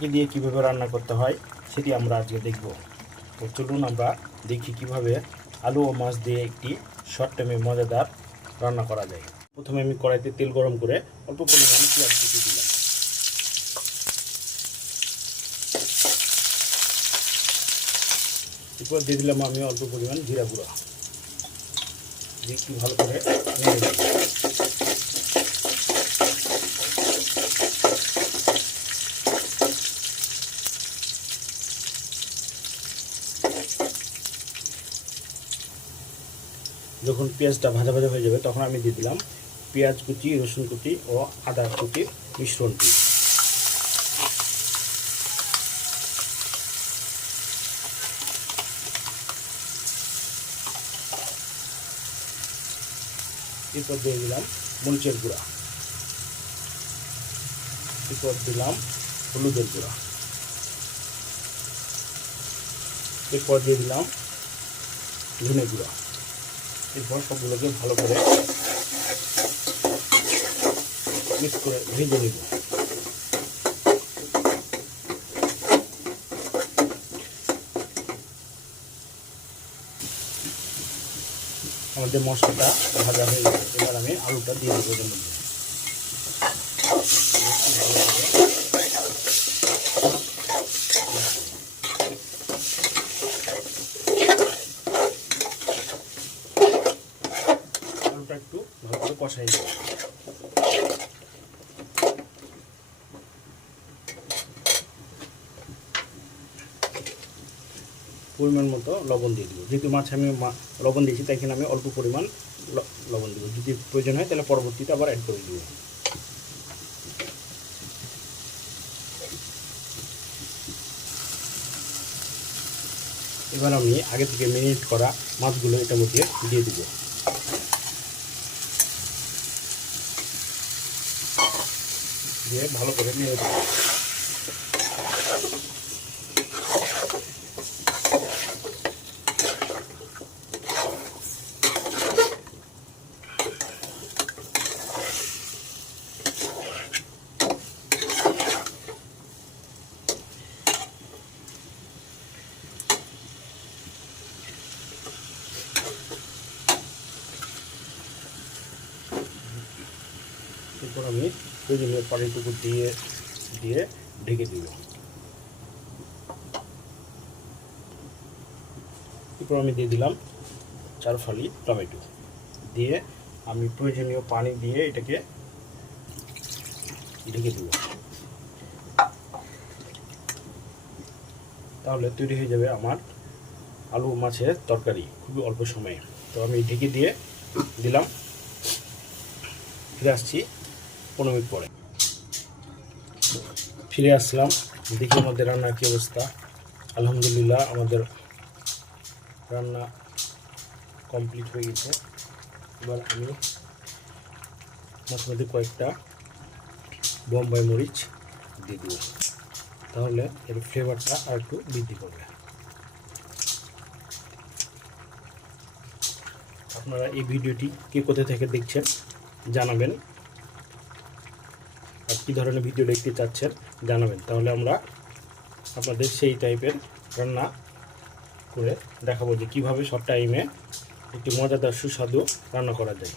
ফাঁকি দিয়ে কীভাবে রান্না করতে হয় সেটি আমরা আজকে দেখব। তো চলুন আমরা দেখি কিভাবে আলু ও মাছ দিয়ে একটি শর্ট টাইমে মজাদার রান্না করা যায়। প্রথমে আমি কড়াইতে তেল গরম করে অল্প পরিমাণে পেঁয়াজ কুচি দিলাম। এরপর দিয়ে দিলাম আমি অল্প পরিমাণ জিরা গুঁড়া, দিয়ে একটু ভালো করে নেড়ে দেব। যখন পেঁয়াজটা ভাজা ভাজা হয়ে যাবে তখন আমি দিয়ে দিলাম পেঁয়াজ কুচি, রসুন কুচি ও আদা কুচির মিশ্রণটি। এরপর দিয়ে দিলাম মরিচের গুঁড়া, এরপর দিলাম হলুদের গুঁড়া, এরপর দিয়ে দিলাম ধনে গুঁড়া। এরপর সবগুলোকে ভালো করে মিক্স করে ভেজে নেব। আমাদের মশলাটা ভাজা হয়ে গেছে, এবার আমি আলুটা দিয়ে দেবো এর মধ্যে। আলুটা একটু ভালো করে কষাই দেবো। পরিমাণ মতো লবণ দিয়ে দেবো। যেহেতু মাছে আমি লবণ দিয়েছি তাই এখানে আমি অল্প পরিমাণ লবণ দেবো। যদি প্রয়োজন হয় তাহলে পরবর্তীতে আবার অ্যাড করে দেবো। এবার আমি আগে থেকে ম্যারিনেট করা মাছগুলো এটার মধ্যে দিয়ে দিব। দিয়ে ভালো করে নেড়ে দেবো। এরপর আমি প্রয়োজনীয় পানিটুকু দিয়ে ঢেকে দিব। এরপর আমি দিয়ে দিলাম 4 ফালি টমেটো, দিয়ে আমি প্রয়োজনীয় পানি দিয়ে এটাকে ঢেকে দিব। তাহলে তৈরি হয়ে যাবে আমার আলু মাছের তরকারি খুবই অল্প সময়ে। তো আমি ঢেকে দিয়ে দিলাম। ফিরে আসছি 15 মিনিট পরে। ফিরে আসলাম, দেখি আমাদের রান্নার কী অবস্থা। আলহামদুলিল্লাহ আমাদের রান্না কমপ্লিট হয়ে গেছে। এবার আমি মাঝে মধ্যে কয়েকটা বোম্বাই মরিচ দিয়ে দেব, তাহলে এর ফ্লেভারটা আর একটু বৃদ্ধি পাবে। আপনারা এই ভিডিওটি কে কোথা থেকে দেখছেন জানাবেন, আর কী ধরনের ভিডিও দেখতে চাচ্ছেন জানাবেন। তাহলে আমরা আপনাদের সেই টাইপের রান্না করে দেখাবো যে কীভাবে শর্ট টাইমে একটি মজাদার সুস্বাদু রান্না করা যায়।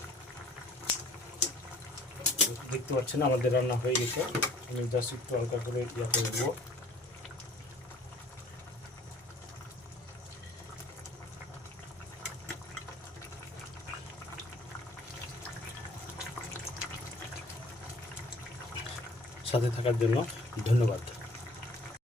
দেখতে পাচ্ছেন আমাদের রান্না হয়ে গেছে। আমি জাস্ট একটু হালকা করে ইয়া করে দেবো। সাথে থাকার জন্য ধন্যবাদ।